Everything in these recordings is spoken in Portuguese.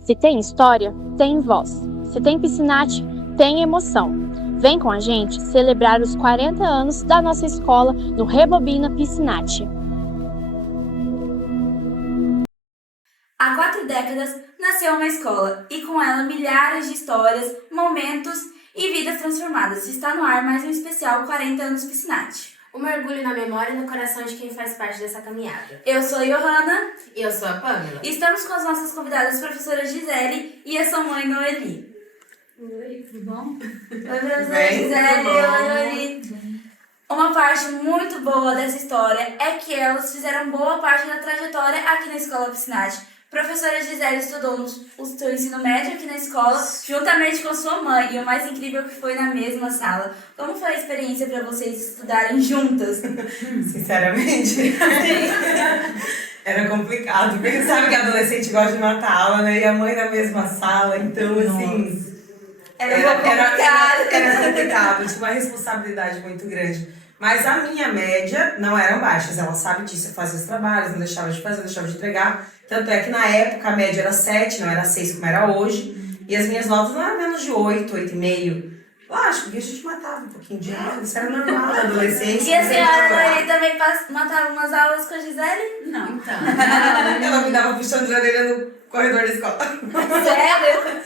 Se tem história, tem voz. Se tem Piscinate, tem emoção. Vem com a gente celebrar os 40 anos da nossa escola no Rebobina Piscinate. Há 4 décadas nasceu uma escola e com ela milhares de histórias, momentos e vidas transformadas. Está no ar mais um especial 40 anos Piscinate. Um mergulho na memória e no coração de quem faz parte dessa caminhada. Eu sou a Johanna. E eu sou a Pamela. E estamos com as nossas convidadas, professora Gisele e a sua mãe Noeli. Oi, tudo bom? Oi, professora Gisele. Oi, Noeli. Uma parte muito boa dessa história é que elas fizeram boa parte da trajetória aqui na Escola Piscinate. Professora Gisele estudou o seu ensino médio aqui na escola, juntamente com sua mãe, e o mais incrível é que foi na mesma sala. Como foi a experiência para vocês estudarem juntas? Sinceramente, era complicado, porque sabe que adolescente gosta de matar a aula, né? E a mãe na mesma sala, então assim... Era complicado, tinha uma responsabilidade muito grande. Mas a minha média não eram baixas, ela sabe disso, eu fazia os trabalhos, não deixava de fazer, não deixava de entregar. Tanto é que na época a média era 7, não era 6 como era hoje. E as minhas notas não eram menos de 8, 8,5. Lógico que a gente matava um pouquinho de aula, isso era normal na adolescência. E a senhora Noeli também matava umas aulas com a Gisele? Não. Então, Ela me dava puxando de orelha no corredor da escola. Sério?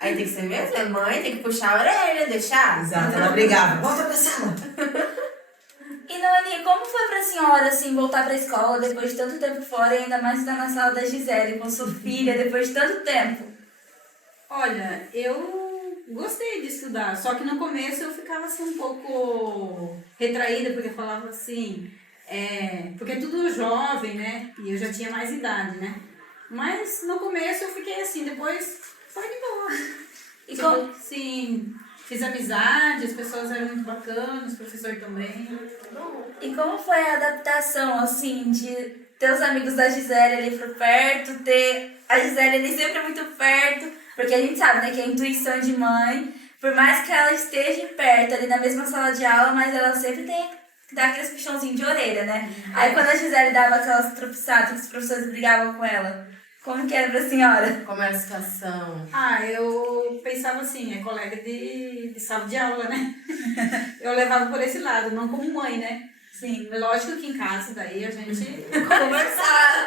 aí tem que ser mesmo, é mãe, tem que puxar a orelha, deixar. Exato, ela brigava. Volta pra sala. E Noeli, como foi pra senhora, assim, voltar pra escola depois de tanto tempo fora e ainda mais estar na sala da Gisele com sua filha depois de tanto tempo? Olha, eu gostei de estudar, só que no começo eu ficava assim um pouco retraída, porque eu falava assim, porque é tudo jovem, né? E eu já tinha mais idade, né? Mas no começo eu fiquei assim, depois foi de boa. E Tipo, sim, fiz amizade, as pessoas eram muito bacanas, o professor também. E como foi a adaptação, assim, de ter os amigos da Gisele ali por perto, ter a Gisele ali sempre muito perto, porque a gente sabe, né, que a intuição de mãe, por mais que ela esteja perto, ali na mesma sala de aula, mas ela sempre tem que dar aqueles puxãozinhos de orelha, né? Aí quando a Gisele dava aquelas tropeçadas, que os professores brigavam com ela, como que era pra senhora? Como era a situação? Eu pensava assim, é colega de sala de aula, né? Eu levava por esse lado, não como mãe, né? Sim. Lógico que em casa, daí a gente... Conversar.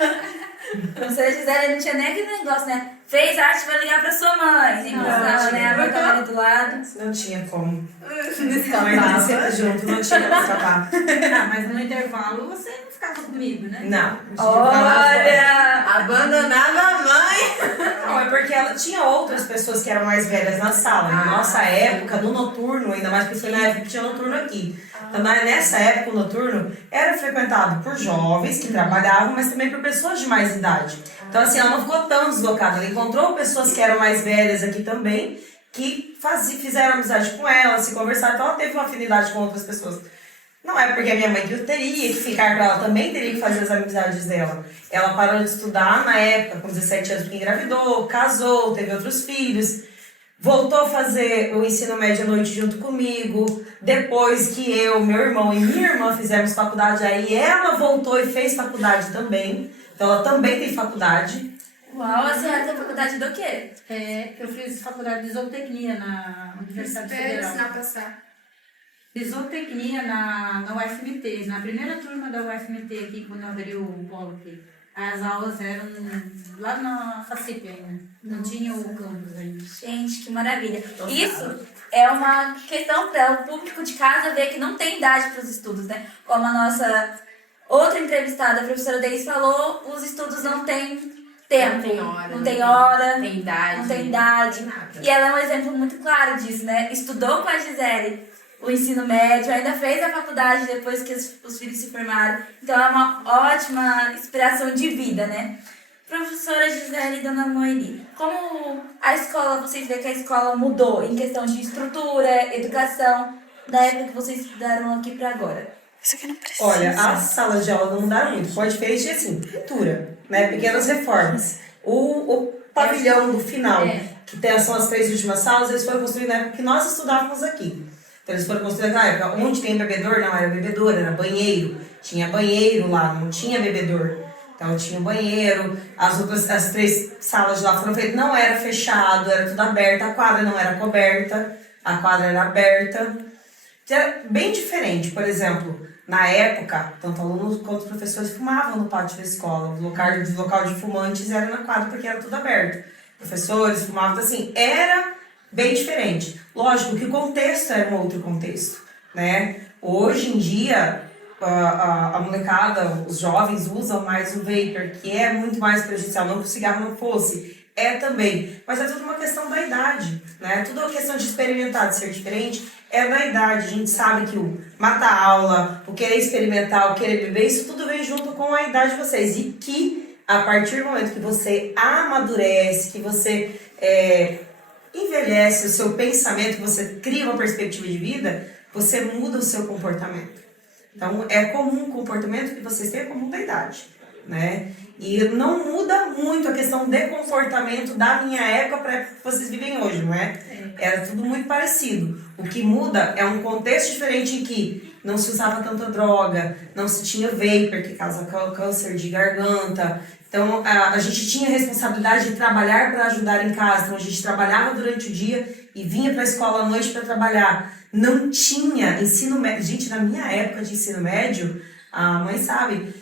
A professora Gisele não tinha nem aquele negócio, né? Fez arte, vai ligar pra sua mãe. Nem precisava, né? A mãe tava ali do lado. Não tinha como. Não A mãe sempre junto, não tinha como escapar. mas no intervalo você não ficava comigo, né? Não. Olha! Abandonava a mãe. Não, é porque ela tinha outras pessoas que eram mais velhas na sala. Na nossa época, no noturno, ainda mais porque foi na época que tinha noturno aqui. Então, nessa época, o noturno era frequentado por jovens que trabalhavam, mas também por pessoas de mais idade. Então, assim, ela não ficou tão deslocada. Ela encontrou pessoas que eram mais velhas aqui também, que fizeram amizade com ela, se conversaram. Então, ela teve uma afinidade com outras pessoas. Não é porque a minha mãe que eu teria que ficar com ela, também teria que fazer as amizades dela. Ela parou de estudar na época, com 17 anos, porque engravidou, casou, teve outros filhos. Voltou a fazer o ensino médio à noite junto comigo. Depois que eu, meu irmão e minha irmã fizemos faculdade, aí ela voltou e fez faculdade também. Então ela também tem faculdade. Uau, a senhora tem faculdade do quê? Eu fiz faculdade de zootecnia na Universidade Federal. passar. De zootecnia na UFMT, na primeira turma da UFMT aqui, quando eu abri o polo aqui. As aulas eram lá na FACIP ainda, não tinha o campus ainda. Gente, que maravilha. Isso é uma questão para o público de casa ver que não tem idade para os estudos, né? Como a nossa outra entrevistada, a professora Deise, falou, os estudos não têm tempo. Não tem hora. Não tem hora. Tem idade. Não tem idade. Nada. E ela é um exemplo muito claro disso, né? Estudou com a Gisele o ensino médio, ainda fez a faculdade depois que os filhos se formaram. Então é uma ótima inspiração de vida, né? Professora Gisele e Dona Noeli, como a escola, vocês veem que a escola mudou em questão de estrutura, educação, da época que vocês estudaram aqui para agora? Isso aqui não precisa. Olha, as salas de aula não mudaram muito. Foi diferente assim, pintura, né? Pequenas reformas. O pavilhão do final, que são as 3 últimas salas, eles foram construídos na época que nós estudávamos aqui. Então eles foram construídos na época onde tem bebedor, não era bebedor, era banheiro. Tinha banheiro lá, não tinha bebedor. Então tinha o banheiro, as 3 salas de lá foram feitas, não era fechado, era tudo aberto, a quadra não era coberta, a quadra era aberta. Era bem diferente, por exemplo, na época, tanto alunos quanto professores fumavam no pátio da escola. O local de fumantes era na quadra porque era tudo aberto. Professores fumavam, então, assim, era bem diferente. Lógico que o contexto era um outro contexto, né? Hoje em dia, a molecada, os jovens usam mais o vapor, que é muito mais prejudicial, não que o cigarro não fosse, é também, mas é tudo uma questão da idade, né? Tudo uma questão de experimentar, de ser diferente, é da idade. A gente sabe que o mata-aula, o querer experimentar, o querer beber, isso tudo vem junto com a idade de vocês. E que, a partir do momento que você amadurece, que você envelhece o seu pensamento, que você cria uma perspectiva de vida, você muda o seu comportamento. Então, é comum o comportamento que vocês têm, é comum da idade, né? E não muda muito a questão de comportamento da minha época para a época que vocês vivem hoje, não é? Era tudo muito parecido. O que muda é um contexto diferente em que não se usava tanta droga, não se tinha vapor, que causa câncer de garganta. Então, a gente tinha a responsabilidade de trabalhar para ajudar em casa. Então, a gente trabalhava durante o dia e vinha para a escola à noite para trabalhar. Não tinha ensino médio. Gente, na minha época de ensino médio, a mãe sabe,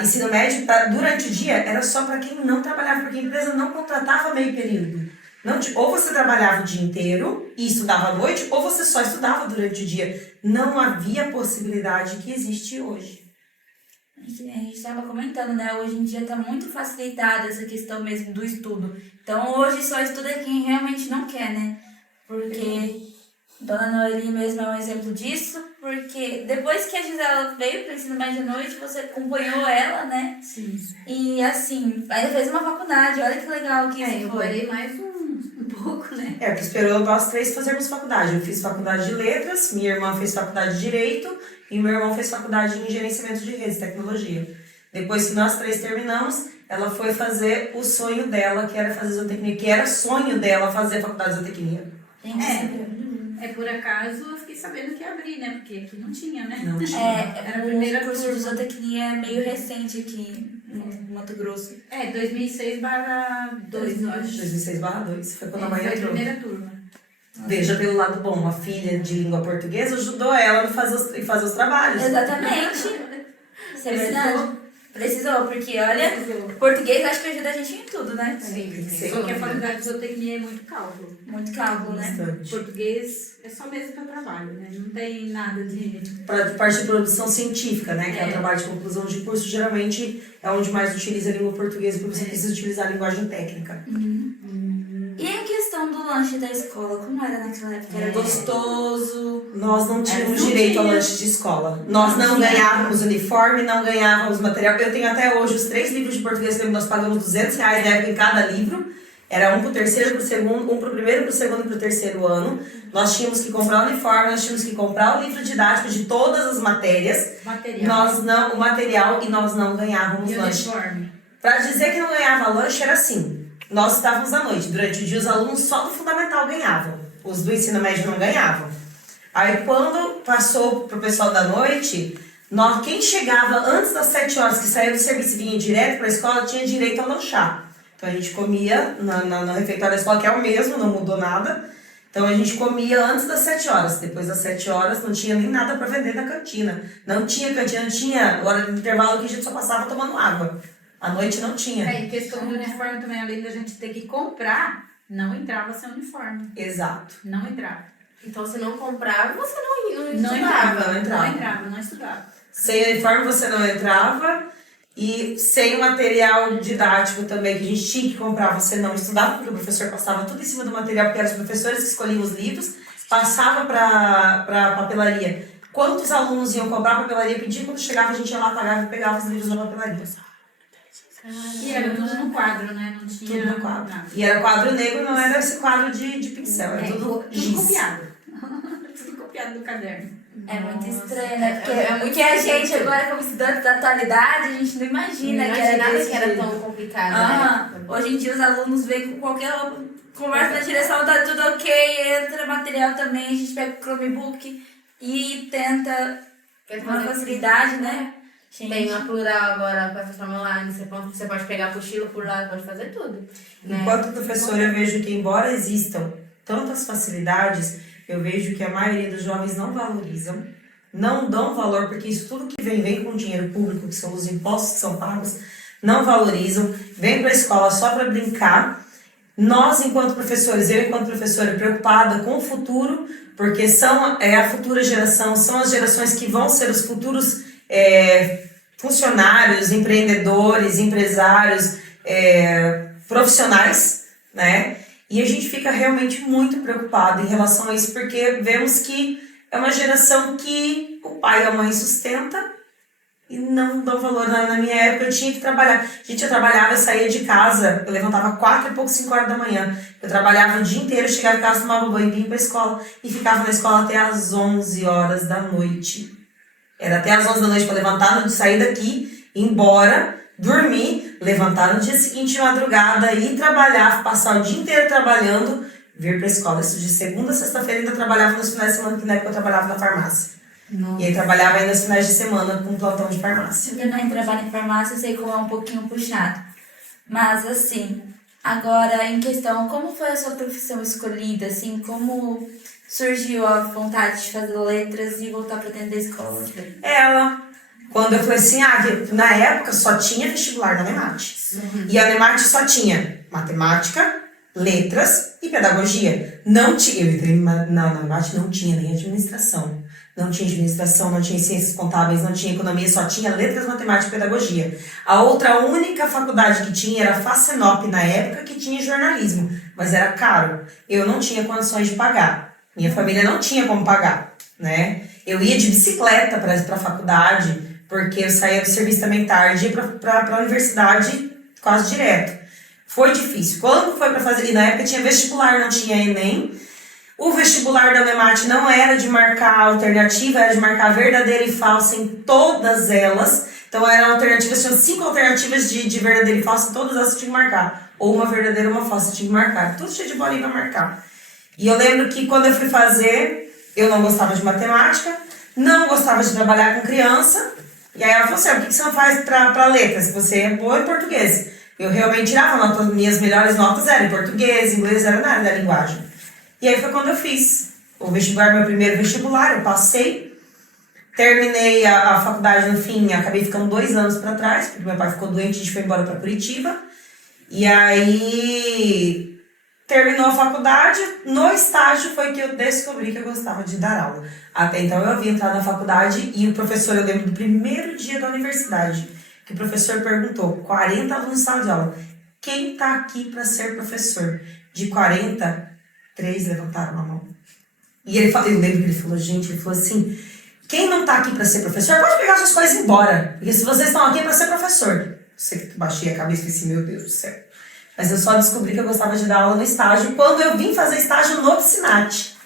ensino médio durante o dia era só para quem não trabalhava, porque a empresa não contratava meio período. Não, ou você trabalhava o dia inteiro e estudava à noite, ou você só estudava durante o dia. Não havia possibilidade que existe hoje. A gente estava comentando, né? Hoje em dia está muito facilitada essa questão mesmo do estudo. Então, hoje só estuda quem realmente não quer, né? Porque Dona Noeli mesmo é um exemplo disso, porque depois que a Gisela veio para o ensino médio à noite, você acompanhou ela, né? Sim. E assim, ainda fez uma faculdade, olha que legal que isso Eu foi. parei mais um pouco, né? É, que esperou nós 3 fazermos faculdade. Eu fiz faculdade de letras, minha irmã fez faculdade de direito e meu irmão fez faculdade em gerenciamento de redes, tecnologia. Depois que nós 3 terminamos, ela foi fazer o sonho dela, que era fazer zootecnia, que era sonho dela fazer faculdade de zootecnia. Por acaso eu fiquei sabendo que ia abrir, né? Porque aqui não tinha, né? Não tinha. Era a primeira curso turma. de zootecnia é meio recente aqui no Mato Grosso. 2006/2, eu acho. 2006/2, foi quando a mãe Foi a entrou. primeira turma. Veja pelo lado bom, a filha de língua portuguesa ajudou ela a fazer os trabalhos. Exatamente. Isso é verdade. Precisou, porque olha, português acho que ajuda a gente em tudo, né? Sim. Sim. Só que a faculdade de zootecnia é muito cálculo. Muito cálculo, né? Bastante. Português é só mesmo para trabalho, né? Não tem nada de... Para parte de produção científica, né? Que é o trabalho de conclusão de curso, geralmente é onde mais utiliza a língua portuguesa, porque você precisa utilizar a linguagem técnica. E a questão do lanche da escola, como era naquela época? Era gostoso? Nós não tínhamos não direito tinha. ao lanche de escola. Nós não ganhávamos uniforme, não ganhávamos material. Eu tenho até hoje os 3 livros de português que nós pagamos R$200 na época em cada livro. Era um pro terceiro, pro segundo, um pro primeiro, pro segundo e pro terceiro ano. Nós tínhamos que comprar o uniforme, nós tínhamos que comprar o livro didático de todas as matérias. Material. O material, e nós não ganhávamos E lanche. uniforme. Para dizer que não ganhava lanche era assim. Nós estávamos à noite. Durante o dia, os alunos só do fundamental ganhavam. Os do ensino médio não ganhavam. Aí, quando passou para o pessoal da noite, quem chegava antes das 7 horas, que saía do serviço e vinha direto para a escola, tinha direito a lanchar. Então, a gente comia no refeitório da escola, que é o mesmo, não mudou nada. Então, a gente comia antes das 7 horas. Depois das 7 horas, não tinha nem nada para vender na cantina. Não tinha cantina, não tinha hora de intervalo que a gente só passava tomando água. À noite não tinha. Em questão do uniforme também, além da gente ter que comprar, não entrava sem uniforme. Exato. Não entrava. Então, se não comprava, você não Não estudava. entrava, não entrava. não entrava, não estudava. Sem uniforme você não entrava e sem o material didático também que a gente tinha que comprar, você não estudava, porque o professor passava tudo em cima do material, porque eram os professores que escolhiam os livros, passava para papelaria. Quantos alunos iam comprar a papelaria, pedir, quando chegava a gente ia lá, pagava e pegava os livros na papelaria. E era tudo no quadro, né? Não tinha Tudo no quadro. nada. E era quadro negro, não era esse quadro de pincel, era tudo giz. copiado. Tudo copiado do caderno. É muito estranho, né? Porque, É muito porque a gente difícil. agora, como estudante da atualidade, a gente não imagina Não que era imaginava desse que era jeito. tão complicado, Ah, né? hoje em dia os alunos vêm com qualquer conversa na direção, tá tudo ok, entra material também, a gente pega o Chromebook e tenta com uma facilidade, né? Tem uma plural agora para transformar online. Você pode pegar a apostila por lá, pode fazer tudo. Né? Enquanto professora, eu vejo que, embora existam tantas facilidades, eu vejo que a maioria dos jovens não valorizam, não dão valor, porque isso tudo que vem com dinheiro público, que são os impostos que são pagos, não valorizam, vem para a escola só para brincar. Nós, enquanto professores, eu enquanto professora, preocupada com o futuro, porque é a futura geração, são as gerações que vão ser os futuros funcionários, empreendedores, empresários, profissionais, né? E a gente fica realmente muito preocupado em relação a isso, porque vemos que é uma geração que o pai e a mãe sustenta e não dão valor. Na minha época eu tinha que trabalhar. Gente, eu trabalhava, eu saía de casa, eu levantava 4 e pouco, 5 horas da manhã. Eu trabalhava o dia inteiro, chegava em casa, tomava banho, vinha pra escola e ficava na escola até às 11 horas da noite. Era até às 11 da noite para levantar, sair daqui, ir embora, dormir, levantar no dia seguinte de madrugada, ir trabalhar, passar o dia inteiro trabalhando, vir pra escola. Isso de segunda a sexta-feira ainda trabalhava nos finais de semana, que na época eu trabalhava na farmácia. Nossa. E aí trabalhava ainda nos finais de semana com plantão de farmácia. Eu também trabalho em farmácia, eu sei como é um pouquinho puxado. Mas assim, agora em questão, como foi a sua profissão escolhida? Assim, como surgiu a vontade de fazer letras e voltar para dentro da escola? Quando eu falei assim, na época só tinha vestibular na Anemate. E a Anemate só tinha matemática, letras e pedagogia. Não tinha, eu entrei na Anemate, não tinha nem administração. Não tinha administração, não tinha ciências contábeis, não tinha economia, só tinha letras, matemática e pedagogia. A única faculdade que tinha era a FACENOP na época, que tinha jornalismo, mas era caro. Eu não tinha condições de pagar. Minha família não tinha como pagar, né? Eu ia de bicicleta para a faculdade, porque eu saía do serviço também tarde e ia para a universidade quase direto. Foi difícil. Quando foi para fazer... E na época tinha vestibular, não tinha Enem. O vestibular da Anemate não era de marcar alternativa, era de marcar verdadeira e falsa em todas elas. Então eram alternativas, tinham 5 alternativas de verdadeira e falsa, todas elas tinham que marcar. Ou uma verdadeira ou uma falsa tinha que marcar. Tudo cheio de bolinha para marcar. E eu lembro que quando eu fui fazer, eu não gostava de matemática, não gostava de trabalhar com criança. E aí ela falou assim, o que você não faz para letras? Você é boa em português. Eu realmente tirava minhas melhores notas eram em português, inglês, era na área da linguagem. E aí foi quando eu fiz o vestibular, meu primeiro vestibular, eu passei, terminei a faculdade no fim, acabei ficando 2 anos para trás, porque meu pai ficou doente, a gente foi embora para Curitiba. E aí terminou a faculdade, no estágio foi que eu descobri que eu gostava de dar aula. Até então eu havia entrado na faculdade e o professor, eu lembro do primeiro dia da universidade, que o professor perguntou, 40 alunos em sala de aula, quem está aqui para ser professor? De 40, 3 levantaram a mão. E ele falou, eu lembro que ele falou, ele falou assim, quem não tá aqui para ser professor, pode pegar suas coisas e ir embora. Porque se vocês estão aqui é para ser professor. Eu baixei a cabeça e pensei, meu Deus do céu. Mas eu só descobri que eu gostava de dar aula no estágio quando eu vim fazer estágio no Piscinati.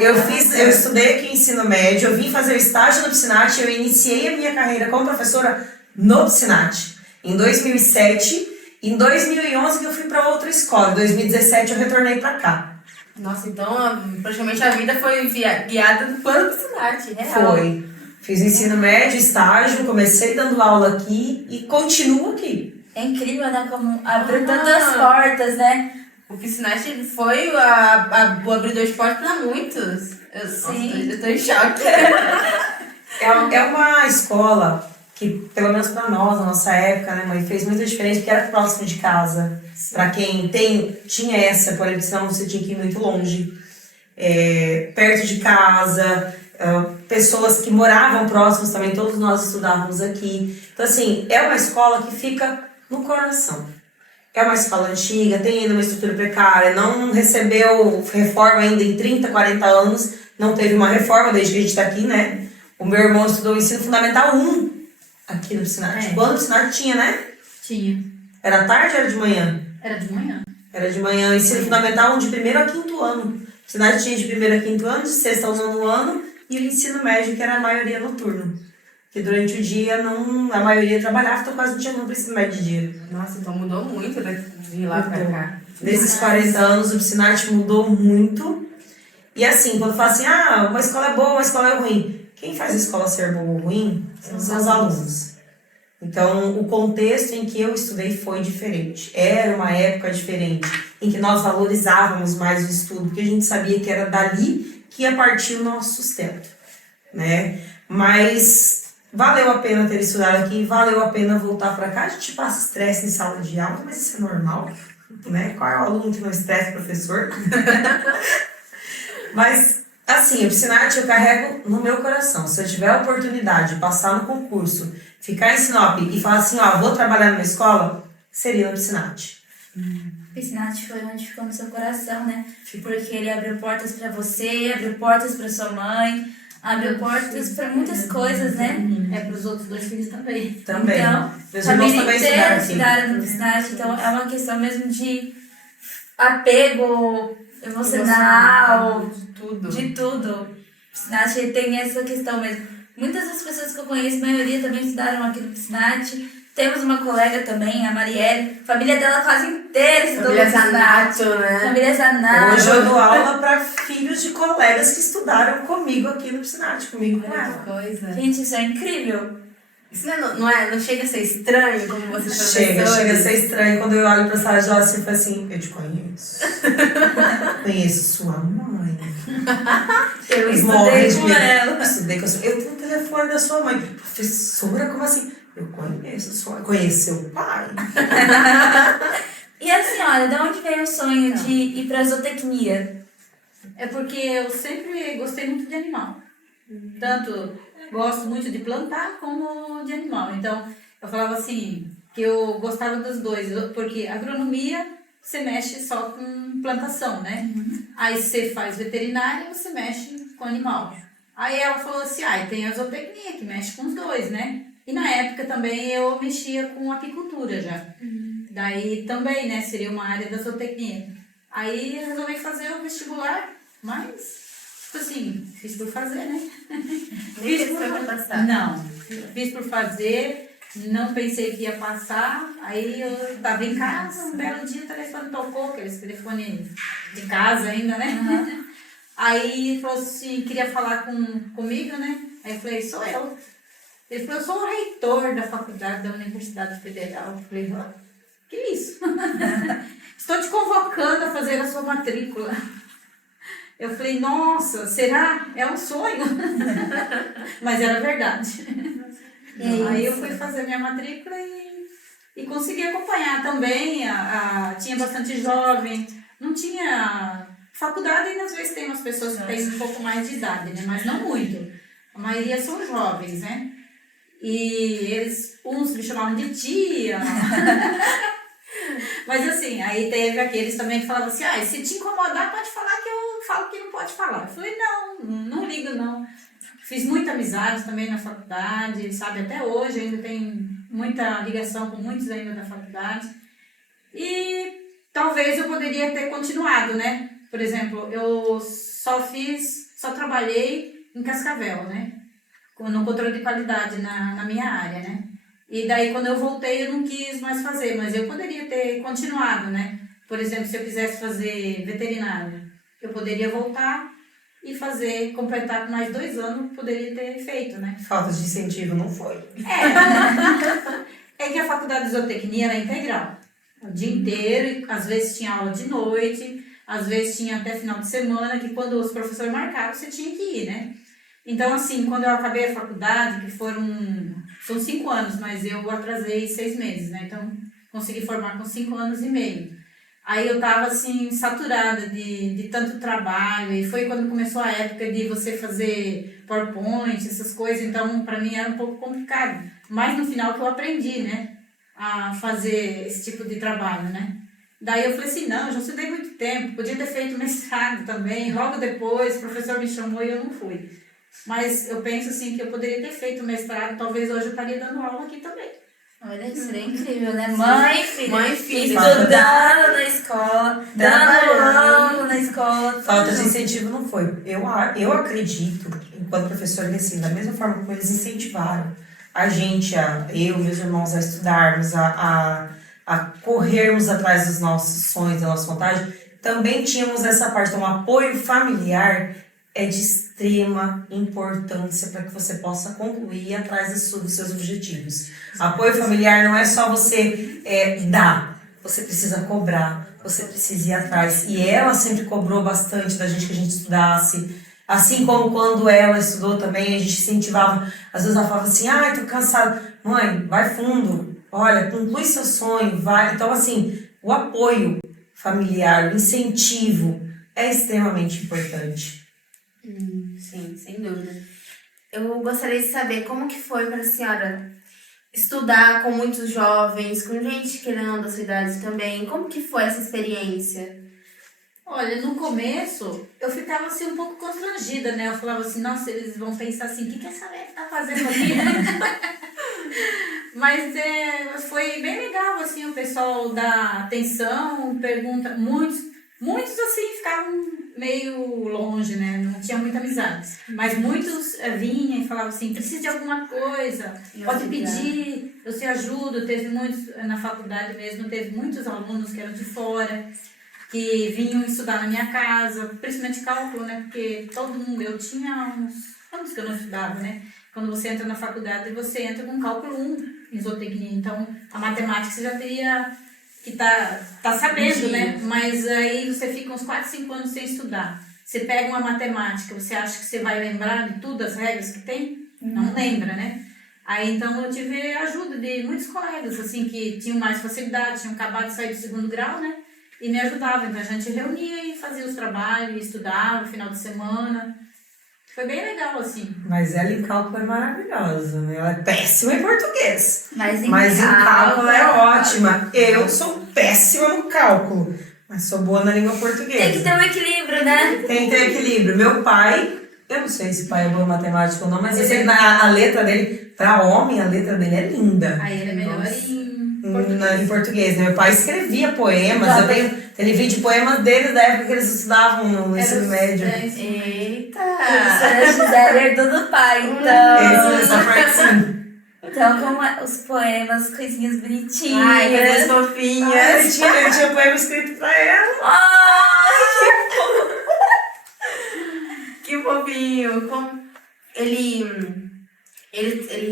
Eu estudei aqui em ensino médio, eu vim fazer o estágio no Piscinati, eu iniciei a minha carreira como professora no Piscinati. Em 2007, em 2011 que eu fui para outra escola, em 2017 eu retornei para cá. Nossa, então praticamente a vida foi guiada pelo Piscinati, real. Foi. Fiz ensino médio, estágio, comecei dando aula aqui e continuo aqui. É incrível, né? Como abriu tantas portas, né? O Piscinati foi o abridor de portas para muitos. Sim. Eu tô em choque. É uma escola que, pelo menos para nós, na nossa época, né, mãe, fez muita diferença porque era próximo de casa. Para quem tinha essa, porém, senão você tinha que ir muito longe. Perto de casa, pessoas que moravam próximos também, todos nós estudávamos aqui. Então, assim, é uma escola que fica no coração. É uma escola antiga, tem ainda uma estrutura precária, não recebeu reforma ainda em 30, 40 anos, não teve uma reforma desde que a gente está aqui, né? O meu irmão estudou o ensino fundamental 1 aqui no Piscinati. Quando o Piscinati tinha, né? Tinha. Era tarde ou era de manhã? Era de manhã. Era de manhã, o ensino fundamental 1 de 1º a 5º ano. O Piscinati tinha de 1º a 5º ano, de 6º ao 9º ano, e o ensino médio, que era a maioria noturno. Que durante o dia a maioria trabalhava, então quase não tinha aluno para ensino médio de dia. Nossa, então mudou muito de lá pra cá. Nesses 40 anos, o Piscinati mudou muito. E assim, quando fala assim, uma escola é boa, uma escola é ruim. quem faz a escola ser boa ou ruim são os alunos. Então, o contexto em que eu estudei foi diferente. Era uma época diferente, em que nós valorizávamos mais o estudo, porque a gente sabia que era dali que ia partir o nosso sustento, né? Mas valeu a pena ter estudado aqui, valeu a pena voltar para cá. A gente passa estresse em sala de aula, mas isso é normal, né? Qual é o aluno que não estressa o professor? Mas, assim, o Piscinarte eu carrego no meu coração. Se eu tiver a oportunidade de passar no concurso, ficar em Sinop e falar assim, ó, vou trabalhar numa escola, seria no Piscinarte. Piscinati foi onde ficou no seu coração, né? Porque ele abriu portas pra você, abriu portas pra sua mãe, abriu portas pra muitas coisas, né? É pros outros 2 filhos também. Também. Então, Meus a irmãos família também inteira estudaram aqui. estudaram no Piscinati, então é uma questão mesmo de apego emocional, Tudo. de tudo. Piscinati tem essa questão mesmo. Muitas das pessoas que eu conheço, a maioria também estudaram aqui no Piscinati. Temos uma colega também, a Marielle. A família dela quase inteira estudou Família no Piscinati. Zanato, né? Família Zanato. Hoje eu dou aula para filhos de colegas que estudaram comigo aqui no Piscinarte, comigo com Olha ela. que coisa. Gente, isso é incrível. Isso não chega a ser estranho como você Chega a ser estranho quando eu olho pra sala de aula assim e falo assim, eu te conheço. Conheço sua mãe. Eu Morre estudei de com medo. ela. Estudei com a sua... Eu tenho o telefone da sua mãe. Professora, como assim? Eu conheço seu pai. E assim, olha, de onde veio o sonho de ir pra zootecnia? É porque eu sempre gostei muito de animal. Tanto gosto muito de plantar como de animal. Então, eu falava assim, que eu gostava dos dois. Porque agronomia, você mexe só com plantação, né? Aí você faz veterinária, você mexe com animal. Aí ela falou assim, tem a zootecnia, que mexe com os dois, né? E na época também eu mexia com apicultura já. Daí também, né, seria uma área da zootecnia. Aí eu resolvi fazer o vestibular, mas, tipo assim, fiz por fazer, né? Fiz por passar. Não, fiz por fazer, não pensei que ia passar. Aí eu tava em casa, um belo dia o telefone tocou, aqueles telefone de casa ainda, né? Aí falou assim, queria falar comigo, né? Aí eu falei, sou eu. Ele falou, eu sou o reitor da faculdade da Universidade Federal. Eu falei, que isso? Estou te convocando a fazer a sua matrícula. Eu falei, nossa, será? É um sonho. Mas era verdade. Aí eu fui fazer minha matrícula e consegui acompanhar também. Tinha bastante jovem, não tinha... Faculdade ainda às vezes tem umas pessoas que têm um pouco mais de idade, né? Mas não muito. A maioria são jovens, né? E uns me chamavam de tia. Mas assim, aí teve aqueles também que falavam assim, se te incomodar, pode falar que eu falo que não pode falar. Eu falei, não ligo não. Fiz muita amizade também na faculdade, sabe? Até hoje ainda tem muita ligação com muitos ainda da faculdade. E talvez eu poderia ter continuado, né? Por exemplo, eu só trabalhei em Cascavel, né? No controle de qualidade na minha área, né? E daí, quando eu voltei, eu não quis mais fazer, mas eu poderia ter continuado, né? Por exemplo, se eu quisesse fazer veterinária, eu poderia voltar e completar com mais 2 anos, poderia ter feito, né? Falta de incentivo não foi. É que a faculdade de zootecnia era integral. O dia inteiro, e às vezes tinha aula de noite, às vezes tinha até final de semana, que quando os professores marcavam, você tinha que ir, né? Então, assim, quando eu acabei a faculdade, que são 5 anos, mas eu atrasei 6 meses, né? Então, consegui formar com 5 anos e meio. Aí eu tava, assim, saturada de tanto trabalho, e foi quando começou a época de você fazer PowerPoint, essas coisas, então, pra mim era um pouco complicado. Mas no final que eu aprendi, né, a fazer esse tipo de trabalho, né? Daí eu falei assim, não, eu já estudei muito tempo, podia ter feito mestrado também, logo depois o professor me chamou e eu não fui. Mas eu penso assim que eu poderia ter feito mestrado, talvez hoje eu estaria dando aula aqui também. Olha, seria incrível, né? Mãe e filha. Mãe e filha. Estudando na escola, dando aula na escola. Falta de incentivo não foi. Eu acredito, enquanto professora, que assim, da mesma forma como eles incentivaram a gente, eu e meus irmãos, a estudarmos, a corrermos atrás dos nossos sonhos, da nossa vontade, também tínhamos essa parte, um apoio familiar é de extrema importância para que você possa concluir atrás dos seus objetivos. Apoio familiar não é só você dar, você precisa cobrar, você precisa ir atrás. E ela sempre cobrou bastante da gente que a gente estudasse. Assim como quando ela estudou também, a gente incentivava. Às vezes ela falava assim, ai, tô cansada. Mãe, vai fundo. Olha, conclui seu sonho, vai. Então, assim, o apoio familiar, o incentivo é extremamente importante. Sim, sem dúvida. Eu gostaria de saber como que foi para a senhora estudar com muitos jovens, com gente que não da sua idade também. Como que foi essa experiência? Olha, no começo eu ficava assim um pouco constrangida, né? Eu falava assim, nossa, eles vão pensar assim, o que essa mulher tá fazendo aqui? Mas foi bem legal, assim, o pessoal dá atenção, pergunta, muitos assim ficavam meio longe, né? Não tinha muita amizade. Mas muitos vinham e falavam assim, precisa de alguma coisa, pode pedir, eu te ajudo. Teve muitos, na faculdade mesmo, teve muitos alunos que eram de fora, que vinham estudar na minha casa, principalmente cálculo, né? Porque todo mundo, eu tinha uns anos que eu não estudava, né? Quando você entra na faculdade, você entra com cálculo 1 em zootecnia. Então, a matemática você já teria que tá sabendo, né? Mas aí você fica uns 4, 5 anos sem estudar. Você pega uma matemática, você acha que você vai lembrar de tudo, as regras que tem? Não lembra, né? Aí, então, eu tive a ajuda de muitos colegas, assim, que tinham mais facilidade, tinham acabado de sair do segundo grau, né? E me ajudavam. Então, a gente reunia e fazia os trabalhos, estudava, final de semana. Foi bem legal, assim. Mas ela em cálculo é maravilhosa, né? Ela é péssima em português. Mas em cálculo é ótima. Eu sou péssima no cálculo, mas sou boa na língua portuguesa. Tem que ter um equilíbrio, né? Tem que ter equilíbrio. Meu pai, eu não sei se pai é bom em matemática ou não, mas eu sei que a letra dele, pra homem, a letra dele é linda. Aí ele é melhor Em português, né? Meu pai escrevia poemas, eu tenho vídeo de poemas deles da época que eles estudavam no ensino médio. Eita! A Gisele herdou do pai, então. Essa parte sim. Então, como os poemas, coisinhas bonitinhas. Ai, cadê as fofinhas? Ele tinha poema escrito pra ela. Ai, Que fofinho! Ele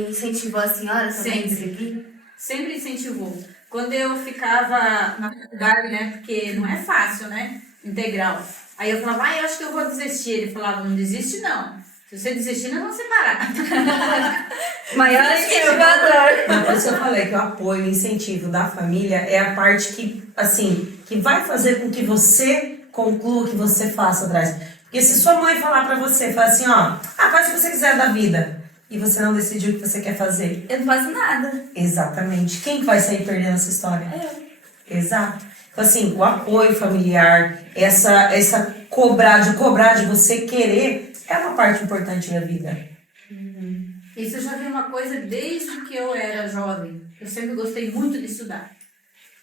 incentivou a senhora também a seguir? Sempre incentivou. Quando eu ficava na faculdade, né? Porque não é fácil, né? Integral. Aí eu falava, eu acho que eu vou desistir. Ele falava, não desiste não. Se você desistir, nós vamos separar. maior incentivador. Mas por isso eu falei que o apoio, o incentivo da família é a parte que, assim, que vai fazer com que você conclua o que você faça atrás. Porque se sua mãe falar pra você, falar assim, faz o que você quiser da vida, e você não decidiu o que você quer fazer. Eu não faço nada. Exatamente. Quem que vai sair perdendo essa história? Eu. Exato. Então, assim, o apoio familiar, essa cobrar de você querer, é uma parte importante da vida. Isso eu já vi uma coisa desde que eu era jovem. Eu sempre gostei muito de estudar.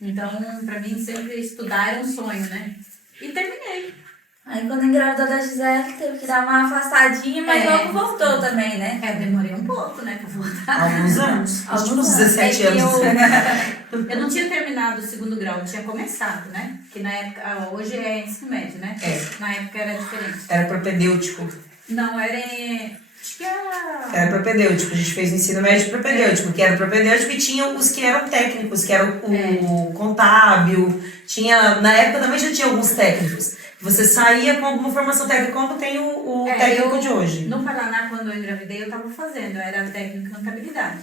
Então, pra mim, sempre estudar era um sonho, né? E terminei. Aí quando engravidou da Gisele, teve que dar uma afastadinha, mas logo voltou também, né? Demorei um pouco, né, pra voltar. Alguns anos. Acho que uns Alguns 17 É que anos. eu não tinha terminado o segundo grau, eu tinha começado, né? Que na época, hoje é ensino médio, né? Na época era diferente. Era propedêutico. Não, acho que era... Era propedêutico. A gente fez o ensino médio propedêutico, que era propedêutico e tinha os que eram técnicos, que era o contábil. Na época também já tinha alguns técnicos. Você saía com alguma formação técnica, como tem o técnico de hoje. No Paraná, quando eu engravidei, eu tava fazendo, eu era técnico em contabilidade.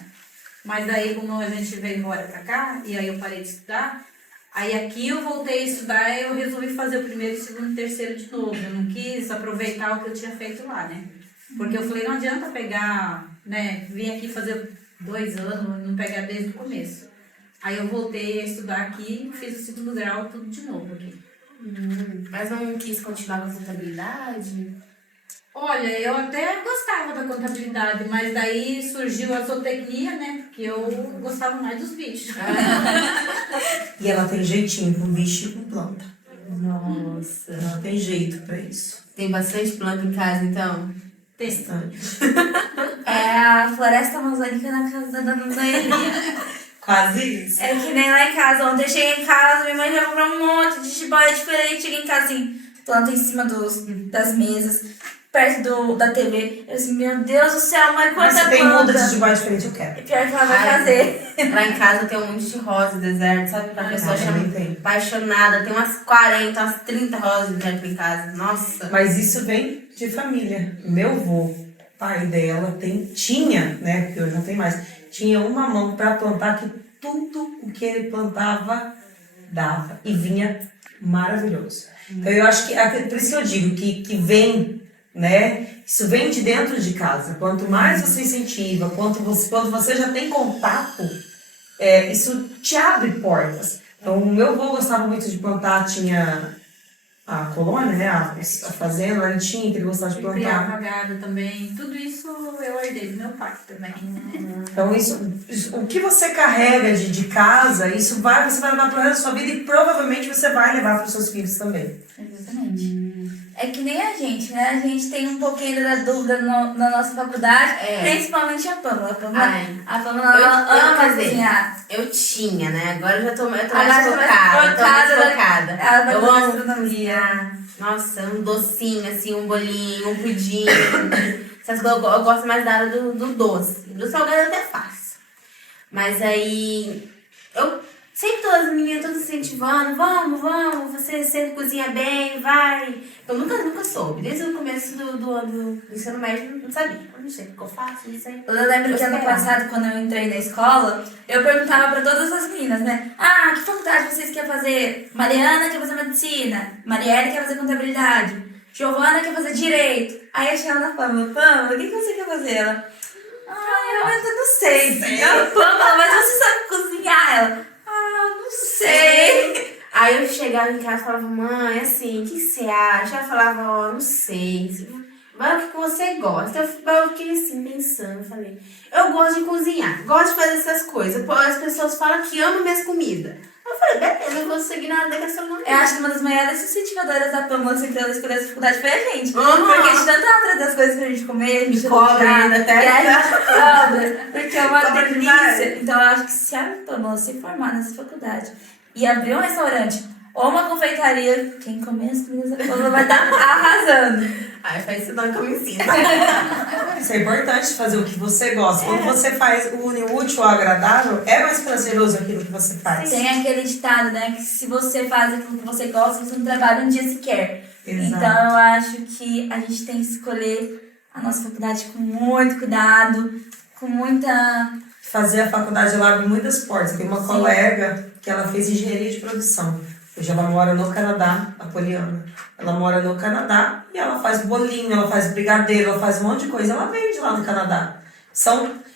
Mas daí, como a gente veio embora pra cá, e aí eu parei de estudar, aí aqui eu voltei a estudar e eu resolvi fazer o primeiro, segundo e terceiro de novo. Eu não quis aproveitar o que eu tinha feito lá, né? Porque eu falei, não adianta pegar, né, vir aqui fazer 2 anos, não pegar desde o começo. Aí eu voltei a estudar aqui, fiz o segundo grau, tudo de novo aqui. Mas não quis continuar com a contabilidade? Olha, eu até gostava da contabilidade, mas daí surgiu a zootecnia, né? Porque eu gostava mais dos bichos. E ela tem jeitinho com bicho e com planta. Nossa. Ela tem jeito pra isso. Tem bastante planta em casa, então? Bastante. É a floresta amazônica na casa da dona Noelia. Quase isso. É que nem lá em casa. Ontem eu cheguei em casa, minha mãe já comprou um monte de jiboia diferente. Cheguei em casa assim, planta em cima das mesas. perto da TV. Eu assim, meu Deus do céu, mãe, Mas quanta se tem planta. mudas de igual diferente, eu quero. E pior que ela vai Ai, fazer. Lá em casa tem um monte de rosa deserto, sabe? Pra pessoa chama também tem. apaixonada. Tem umas 40, umas 30 rosas deserto em casa. Nossa. Mas isso vem de família. Meu avô, pai dela, tinha, né? Porque hoje não tem mais. Tinha uma mão para plantar que tudo o que ele plantava dava. E vinha maravilhoso. Então eu acho que, por isso que eu digo que vem, né? Isso vem de dentro de casa. Quanto mais você incentiva, quando você já tem contato, isso te abre portas. Então o meu avô gostava muito de plantar, tinha a colônia, né? A fazenda, ele tinha, que ele gostava de plantar. Criava gado também. Tudo isso eu herdei do meu pai também. Então, o que você carrega de casa, você vai levar para o resto da sua vida e provavelmente você vai levar para os seus filhos também. Exatamente. É que nem a gente, né? A gente tem um pouquinho da dúvida na nossa faculdade, principalmente a Pamela. A Pamela eu ama casei. cozinhar. Eu tinha, né? Agora eu tô mais Agora eu tô mais focada. Ela vai Eu fazer amo gastronomia. cozinhar. Nossa, um docinho, assim, um bolinho, um pudim. Essas coisas eu gosto mais da área do doce. Do salgado eu até faço. Mas aí, eu sempre todas as meninas todas incentivando, vamos, você sempre cozinha bem, vai. Eu nunca soube, desde o começo do ensino médio, não sabia. Eu não sei o que eu faço, não sei. Eu lembro que ano esperava. passado, quando eu entrei na escola, eu perguntava pra todas as meninas, né? Ah, que faculdade vocês querem fazer? Mariana quer fazer medicina, Marielle quer fazer contabilidade, Giovana quer fazer direito. Aí eu chegava na Pamela, o que você quer fazer? Ela, eu ainda não sei. Eu, Pamela, mas você sabe cozinhar? Ela, não sei. Aí eu chegava em casa e falava, mãe, assim, o que você acha? Ela falava, não sei. Vai o que você gosta. Eu fiquei assim, pensando, eu falei, eu gosto de cozinhar, gosto de fazer essas coisas. As pessoas falam que amam minhas comidas. Eu falei, beleza, eu vou seguir na área da gastronomia. Eu acho que uma das maiores incentivadoras da Pamela sempre ela escolher essa faculdade foi a gente. Uhum. Porque de tanto ela trazer as coisas pra gente comer, a gente cobra ainda até. E a gente cobra, porque é uma Cobra delícia. demais. Então eu acho que se a Pamela se formar nessa faculdade e abrir um restaurante ou uma confeitaria, quem comer as comidas da Pamela vai estar arrasando. Aí faz esse nome que eu me ensino. Isso é importante, fazer o que você gosta. Quando você faz o útil ao agradável, é mais prazeroso aquilo que você faz. Tem aquele ditado, né, que se você faz aquilo que você gosta, você não trabalha um dia sequer. Exato. Então eu acho que a gente tem que escolher a nossa faculdade com muito cuidado, com muita... Fazer a faculdade ela abre muitas portas. Tem uma Sim. colega que ela fez engenharia de produção. Hoje ela mora no Canadá, a Poliana. Ela mora no Canadá e ela faz bolinho, ela faz brigadeiro, ela faz um monte de coisa. Ela vende lá no Canadá.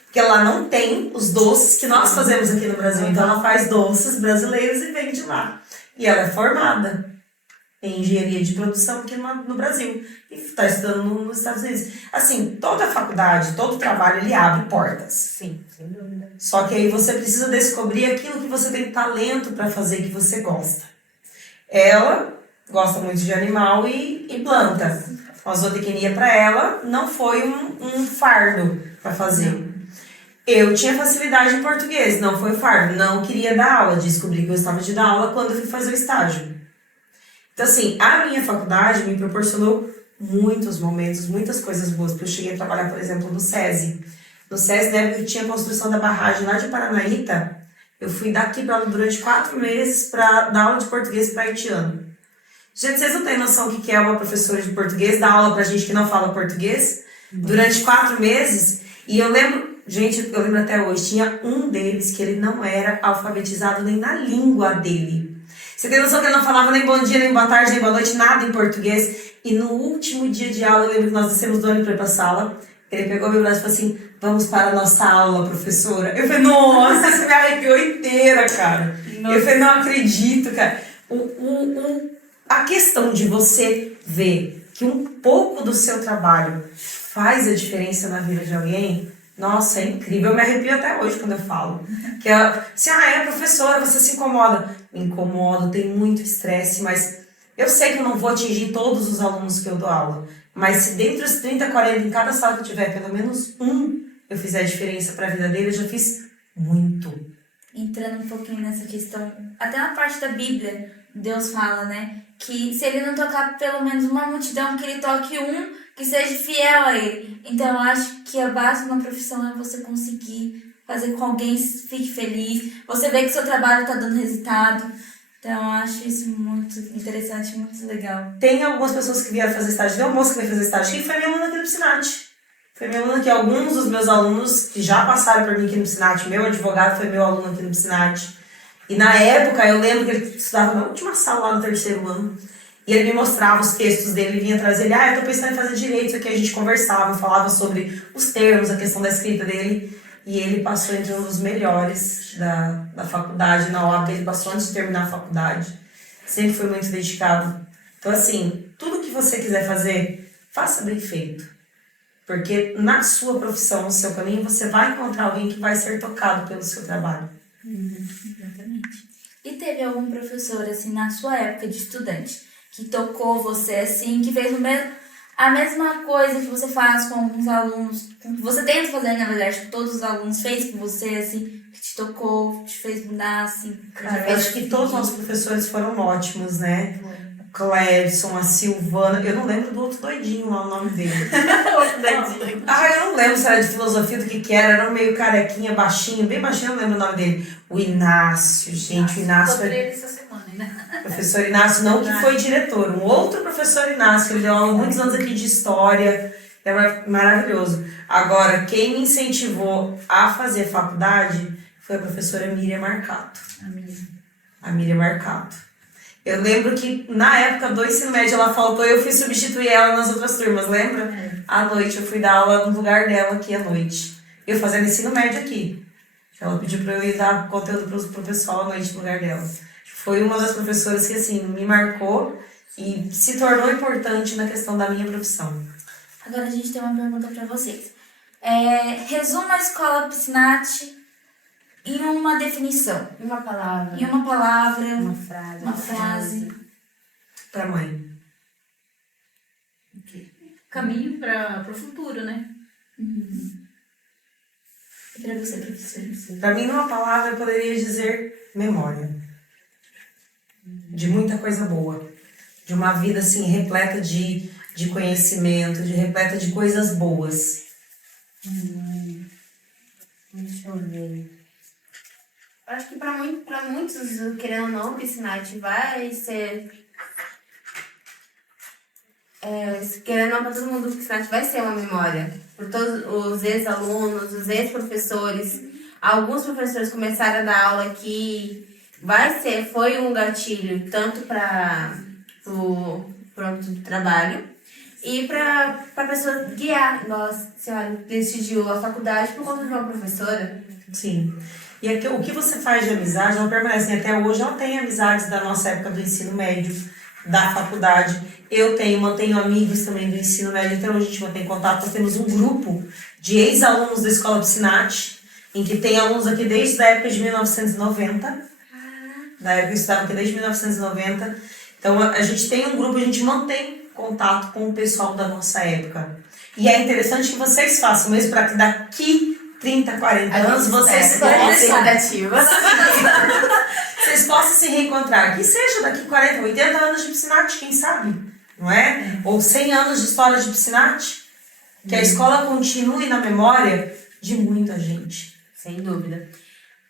Porque lá não tem os doces que nós fazemos aqui no Brasil. Então ela faz doces brasileiros e vende lá. E ela é formada em engenharia de produção aqui no Brasil. E está estudando nos Estados Unidos. Assim, toda faculdade, todo trabalho, ele abre portas. Sim, sem dúvida. Só que aí você precisa descobrir aquilo que você tem talento para fazer, que você gosta. Ela gosta muito de animal e planta. A zootecnia para ela não foi um fardo para fazer. Eu tinha facilidade em português, não foi fardo. Não queria dar aula, descobri que eu gostava de dar aula quando eu fui fazer o estágio. Então, assim, a minha faculdade me proporcionou muitos momentos, muitas coisas boas. Porque eu cheguei a trabalhar, por exemplo, no SESI. No SESI, na época que tinha a construção da barragem lá de Paranaíta, eu fui daqui para lá durante 4 meses para dar aula de português para haitiano. Gente, vocês não têm noção o que é uma professora de português dar aula para gente que não fala português? Durante 4 meses. E eu lembro até hoje, tinha um deles que ele não era alfabetizado nem na língua dele. Você tem noção que ele não falava nem bom dia, nem boa tarde, nem boa noite, nada em português. E no último dia de aula, eu lembro que nós descemos do ônibus para ir para a sala. Ele pegou meu braço e falou assim, vamos para a nossa aula, professora. Eu falei, nossa, isso me arrepiou inteira, cara. Nossa. Eu falei, não acredito, cara. A questão de você ver que um pouco do seu trabalho faz a diferença na vida de alguém, nossa, é incrível. Eu me arrepio até hoje quando eu falo. Que é professora, você se incomoda. Me incomodo, tem muito estresse, mas eu sei que eu não vou atingir todos os alunos que eu dou aula. Mas se dentre os 30, 40, em cada sala que eu tiver, pelo menos eu fizer a diferença para a vida dele, eu já fiz muito. Entrando um pouquinho nessa questão, até na parte da Bíblia, Deus fala, né? Que se ele não tocar pelo menos uma multidão, que ele toque um que seja fiel a ele. Então eu acho que a base de uma profissão é você conseguir fazer com que alguém fique feliz, você vê que seu trabalho está dando resultado. Então eu acho isso muito interessante, muito legal. Tem algumas pessoas que vieram fazer estágio, tem uma moça que veio fazer estágio aqui, que foi minha aluna aqui no Piscinati. Foi minha aluna aqui, alguns dos meus alunos que já passaram por mim aqui no Piscinati, meu advogado foi meu aluno aqui no Piscinati. E na época, eu lembro que ele estudava na última sala lá no 3º ano. E ele me mostrava os textos dele, ele vinha trazer ele, eu tô pensando em fazer direito, isso aqui a gente conversava, falava sobre os termos, a questão da escrita dele. E ele passou entre um dos melhores da faculdade, na OAB, ele passou antes de terminar a faculdade. Sempre foi muito dedicado. Então, assim, tudo que você quiser fazer, faça bem feito. Porque na sua profissão, no seu caminho, você vai encontrar alguém que vai ser tocado pelo seu trabalho. Exatamente. E teve algum professor, assim, na sua época de estudante, que tocou você, assim, que fez a mesma coisa que você faz com alguns alunos, que você tenta fazer, na verdade, que todos os alunos fez com você, assim, que te tocou, te fez mudar, assim? Cara, eu acho que todos os nossos professores foram ótimos, né? O Clebson, a Silvana, eu não lembro do outro doidinho lá, o nome dele. Eu não lembro se era de filosofia, do que era um meio carequinha, baixinho, bem baixinho, eu não lembro o nome dele. O Inácio, gente, o Inácio Encontrei foi... ele essa semana, né? Professor Inácio, não que foi diretor, um outro professor Inácio, ele deu aula muitos anos aqui de história, era maravilhoso. Agora, quem me incentivou a fazer faculdade foi a professora Miriam Marcato. A Miriam Marcato. Eu lembro que na época do ensino médio ela faltou e eu fui substituir ela nas outras turmas, lembra? À noite, eu fui dar aula no lugar dela aqui à noite. Eu fazendo ensino médio aqui. Ela pediu para eu ir dar conteúdo pro pessoal à noite no lugar dela. Foi uma das professoras que, assim, me marcou e se tornou importante na questão da minha profissão. Agora a gente tem uma pergunta para vocês. Resuma a escola Piscinati em uma definição. Uma palavra. Em uma palavra. Uma frase. Uma frase. Pra mãe. Caminho para o futuro, né? E para você, professor? Pra mim, numa palavra, eu poderia dizer memória. De muita coisa boa. De uma vida, assim, repleta de conhecimento, repleta de coisas boas. Deixa eu ver. Acho que pra muitos, querendo ou não, o Piscinati vai ser... querendo ou não, pra todo mundo, o Piscinati vai ser uma memória. Por todos os ex-alunos, os ex-professores. Alguns professores começaram a dar aula aqui. Foi um gatilho, tanto para o âmbito do trabalho e para a pessoa guiar. Nossa, a senhora decidiu a faculdade por conta de uma professora. Sim. E aqui, o que você faz de amizade, ela permanece. Até hoje, ela tem amizades da nossa época do ensino médio, da faculdade. Eu mantenho amigos também do ensino médio. Até hoje a gente mantém contato. Nós temos um grupo de ex-alunos da Escola Piscinati, em que tem alunos aqui desde a época de 1990. Da época que eu estava aqui desde 1990. Então, a gente tem um grupo, a gente mantém contato com o pessoal da nossa época. E é interessante que vocês façam mesmo para que daqui 30, 40 anos vocês possam se reencontrar. Que seja daqui 40, 80 anos de Piscinati, quem sabe? Não é? Ou 100 anos de história de Piscinati. Que a escola continue na memória de muita gente. Sem dúvida.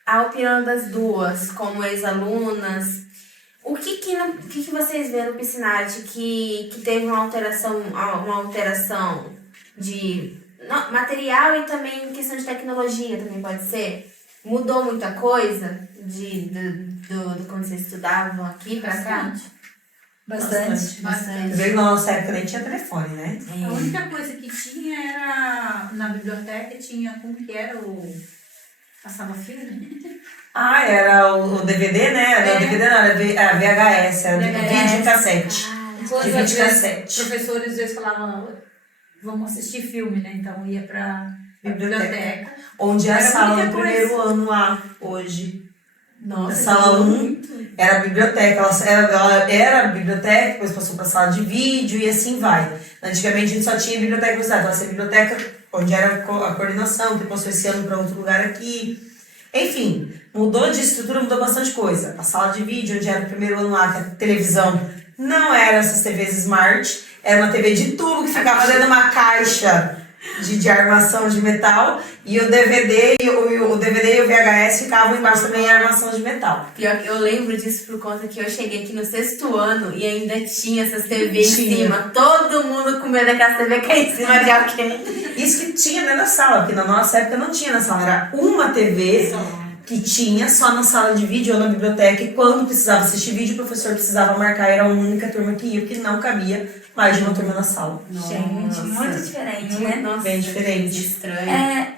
A opinião das duas, como ex-alunas, o que vocês vêem no Piscinati que teve uma alteração de material e também questão de tecnologia também pode ser? Mudou muita coisa do quando vocês estudavam aqui pra cá? Bastante. Veio na nossa época nem tinha telefone, né? A única coisa que tinha era, na biblioteca, como que era passava filme? Era o DVD, né? Era o DVD não, era VHS, era vídeo cassete. Inclusive, De às vezes, videocassete. professores às vezes falavam, vamos assistir filme, né? Então ia pra biblioteca. Onde é a Era sala muita do coisa. primeiro ano lá, hoje. Nossa, A sala 1 era a biblioteca. Ela era a biblioteca, depois passou para a sala de vídeo e assim vai. Antigamente a gente só tinha biblioteca universitária. Então, essa biblioteca onde era a coordenação, que passou esse ano para outro lugar aqui. Enfim, mudou de estrutura, mudou bastante coisa. A sala de vídeo, onde era o primeiro ano lá, que a televisão não era essas TVs smart, Era uma TV de tubo que ficava dentro de uma caixa de armação de metal. E o DVD e o VHS ficavam embaixo também em armação de metal. Pior que eu lembro disso por conta que eu cheguei aqui no 6º ano e ainda tinha essas TV em cima. Todo mundo com medo daquelas TV cair em cima de alguém. Isso que tinha dentro da sala, porque na nossa época não tinha na sala. Era uma TV que tinha só na sala de vídeo ou na biblioteca. E quando precisava assistir vídeo, o professor precisava marcar. Era a única turma que ia, porque não cabia mais de uma turma na sala. Gente, muito diferente, né? Nossa, Bem diferente. Estranho.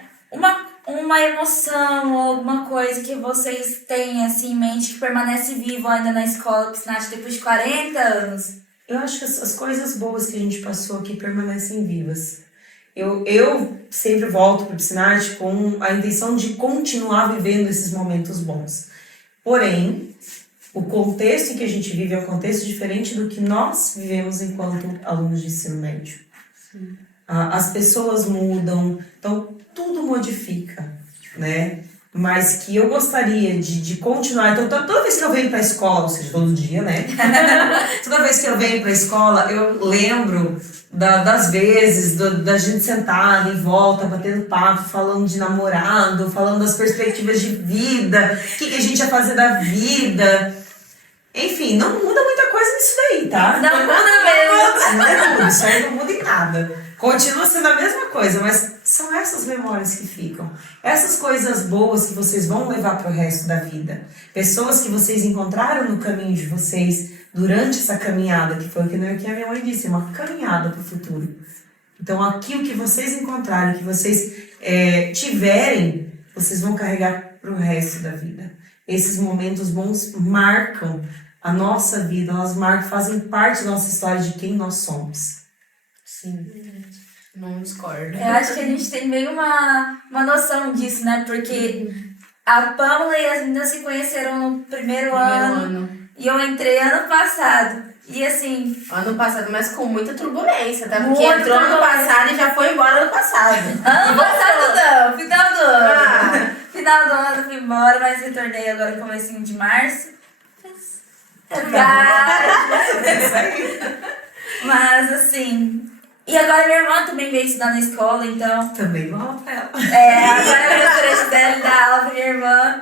Uma emoção ou alguma coisa que vocês têm assim em mente que permanece vivo ainda na escola Piscinati depois de 40 anos? Eu acho que as coisas boas que a gente passou aqui permanecem vivas. Eu sempre volto para o Piscinati com a intenção de continuar vivendo esses momentos bons. Porém, o contexto em que a gente vive é um contexto diferente do que nós vivemos enquanto alunos de ensino médio. As pessoas mudam, então tudo modifica, né? Mas que eu gostaria de continuar. Então, toda vez que eu venho para a escola, ou seja, todo dia, né? Toda vez que eu venho para a escola, eu lembro das vezes, da gente sentada em volta, batendo papo, falando de namorado, falando das perspectivas de vida, o que a gente ia fazer da vida. Enfim, não muda muita coisa nisso daí, tá? Não muda mesmo. Não muda, isso aí não muda em nada. Continua sendo a mesma coisa, mas são essas memórias que ficam. Essas coisas boas que vocês vão levar para o resto da vida. Pessoas que vocês encontraram no caminho de vocês durante essa caminhada, que foi o que a minha mãe disse, uma caminhada para o futuro. Então, aquilo que vocês encontrarem, que vocês tiverem, vocês vão carregar para o resto da vida. Esses momentos bons marcam a nossa vida, elas fazem parte da nossa história de quem nós somos. Sim. Não discordo. Eu acho que a gente tem meio uma noção disso, né? Porque a Pamela e as meninas se conheceram no primeiro ano e eu entrei ano passado. E assim... Ano passado, mas com muita turbulência, tá? Porque Muita entrou ano turbulência. passado e já foi embora ano passado. Ano passado não, final do ano. Final do ano fui embora, mas retornei agora comecinho de março. Mas assim... E agora minha irmã também veio estudar na escola, então... Também vou aula pra ela. Agora a professora dela dá aula pra minha irmã.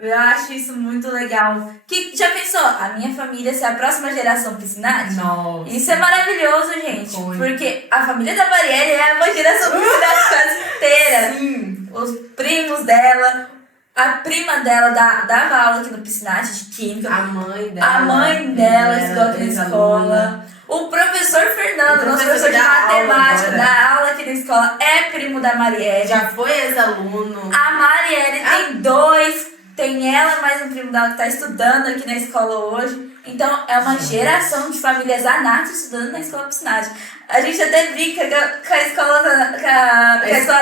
Eu acho isso muito legal. Que, já pensou? A minha família ser a próxima geração Piscinati? Nossa. Isso é maravilhoso, gente. Foi. Porque a família da Marielle é uma geração Piscinati quase inteira. Sim. Os primos dela, a prima dela dava aula aqui no Piscinati de Química. A mãe dela. A mãe dela estudou aqui na escola. O professor Fernando, nosso professor de matemática, dá aula aqui na escola, é primo da Marielle. Já foi ex-aluno. A Marielle tem dois, tem ela mais um primo dela que está estudando aqui na escola hoje. Então, é uma geração de famílias Zanato estudando na escola Piscinati. A gente até brinca que a escola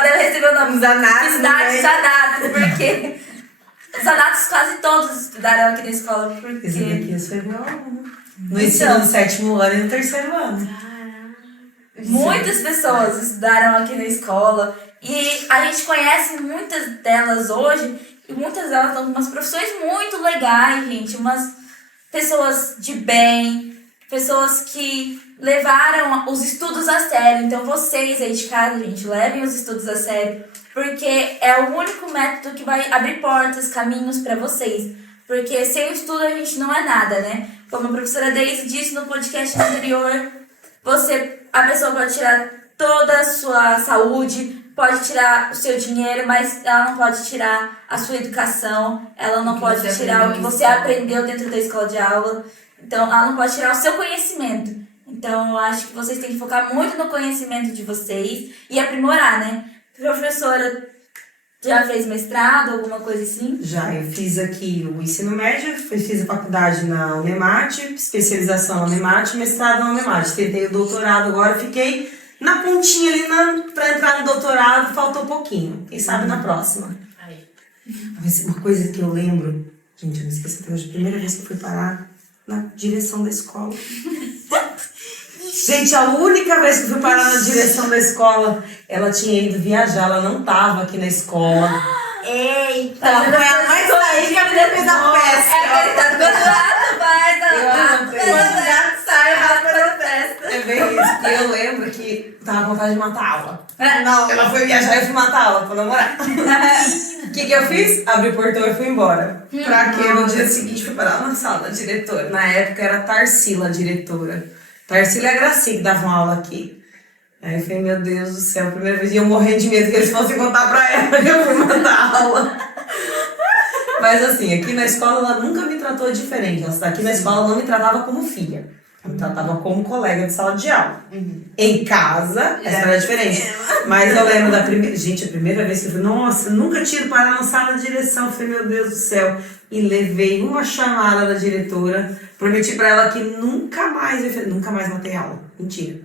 deve receber o nome Piscinati Zanato, porque os Zanatos quase todos estudaram aqui na escola. Porque... Esse daqui foi meu aluno. No ensino do 7º ano e no 3º ano. Muitas pessoas estudaram aqui na escola e a gente conhece muitas delas hoje e muitas delas estão com umas profissões muito legais, gente. Umas pessoas de bem, pessoas que levaram os estudos a sério. Então vocês aí de casa, gente, levem os estudos a sério, porque é o único método que vai abrir portas, caminhos para vocês. Porque sem o estudo a gente não é nada, né? Como a professora Deise disse no podcast anterior, a pessoa pode tirar toda a sua saúde, pode tirar o seu dinheiro, mas ela não pode tirar a sua educação, ela não pode tirar o que você aprendeu dentro da escola de aula, então ela não pode tirar o seu conhecimento. Então eu acho que vocês têm que focar muito no conhecimento de vocês e aprimorar, né? Professora, já fez mestrado, alguma coisa assim? Já, eu fiz aqui o ensino médio, fiz a faculdade na UNEMAT, especialização na UNEMAT, mestrado na UNEMAT. Tentei o doutorado agora, fiquei na pontinha ali para entrar no doutorado, faltou pouquinho. Quem sabe na próxima. Mas uma coisa que eu lembro, gente, eu não esqueci até hoje, a primeira vez que eu fui parar na direção da escola. Gente, a única vez que eu fui parar na direção da escola, ela tinha ido viajar, ela não estava aqui na escola. Eita, foi ela mais sair que a menina fez a festa. Ele tá do outro lado, vai, Quando já sai, vai pra festa. É bem isso. Eu lembro que tava com vontade de matar a aula. Não, ela foi viajar e eu fui matar a aula pra namorar. O que eu fiz? Abri o portão e fui embora. Pra quê? No dia seguinte fui parar na sala da diretora. Na época era Tarsila a diretora. Tarsila e a Gracinha que davam aula aqui. Aí eu falei, meu Deus do céu, a primeira vez eu morrendo de medo que eles fossem contar pra ela que eu fui matar a aula. Mas assim, aqui na escola ela nunca me tratou diferente. Aqui na escola ela não me tratava como filha. Ela me tratava como colega de sala de aula. Em casa, essa era diferente. Mas eu lembro da primeira... Gente, a primeira vez que eu falei, nossa, nunca tinha ido parar na sala de direção. Eu falei, meu Deus do céu. E levei uma chamada da diretora. Prometi pra ela que nunca mais... Eu falei, nunca mais matei aula. Mentira.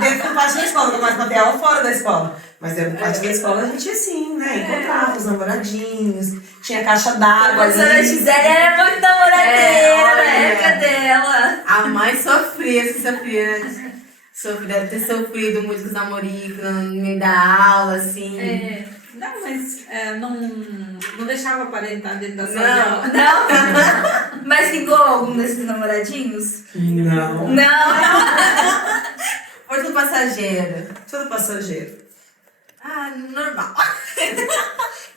Dentro do pátio da escola, nunca mais matei aula fora da escola. Mas dentro do pátio da escola a gente ia assim, né? Encontrava os namoradinhos, tinha caixa d'água A professora ali. Gisele era muito namoradeira na olha. época dela. A mãe sofria, deve ter sofrido muito com os namoricos no meio da aula, assim. Não, mas não deixava aparentar dentro da sala de aula. Não? Mas vingou algum desses namoradinhos? Não. Não. Foi tudo passageiro. Tudo passageiro. Ah, normal.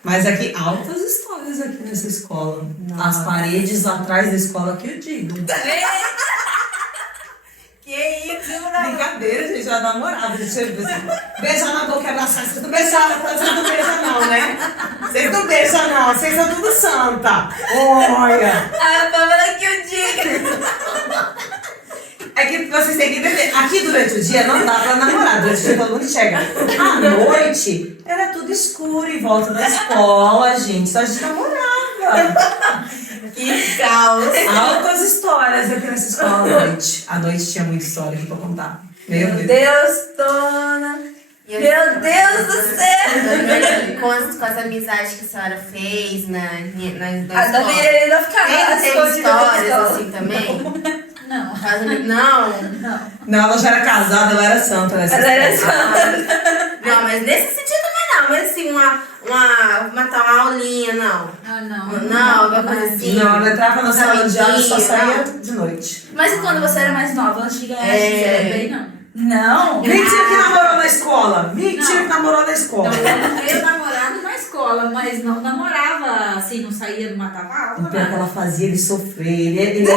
Mas aqui, altas histórias aqui nessa escola. As paredes atrás da escola que eu digo. Que isso, Brincadeira, gente, era namorada. Beijar na boca e abraçar. Vocês não beijaram, vocês não beijam não, né? Vocês não beijam não, vocês são tudo santa. Olha. A Pamela que eu digo. É que vocês têm que entender. Aqui durante o dia não dá pra namorar. Durante o dia todo mundo enxerga. À noite, era tudo escuro em volta da escola, gente. Só a gente namorava. Que caos. Altas histórias aqui nessa escola à noite. À noite tinha muita história aqui pra contar. Meu Deus. Deus, dona. Meu Deus do céu. Com as amizades que a senhora fez na A da escola. Mirella ficava Ainda teve escondida da histórias escola. assim também? Não. Não. Não, ela já era casada, ela era santa nessa Ela era escola. Não, mas nesse sentido também não. Mas assim, uma aulinha, não. Ah, não. Não, alguma coisa assim. Não, ela entrava na sala de aula e só amiguinhos, saía não. de noite. Mas e quando você era mais nova, antes de ganhar a É, Gisele? bem não. Não? Mentira que namorou na escola. Mentira Não. que namorou na escola. Eu não tenho namorado na escola, mas não namorava assim, não saía, não matava O aula. pior que nada. ela fazia ele sofrer. Ele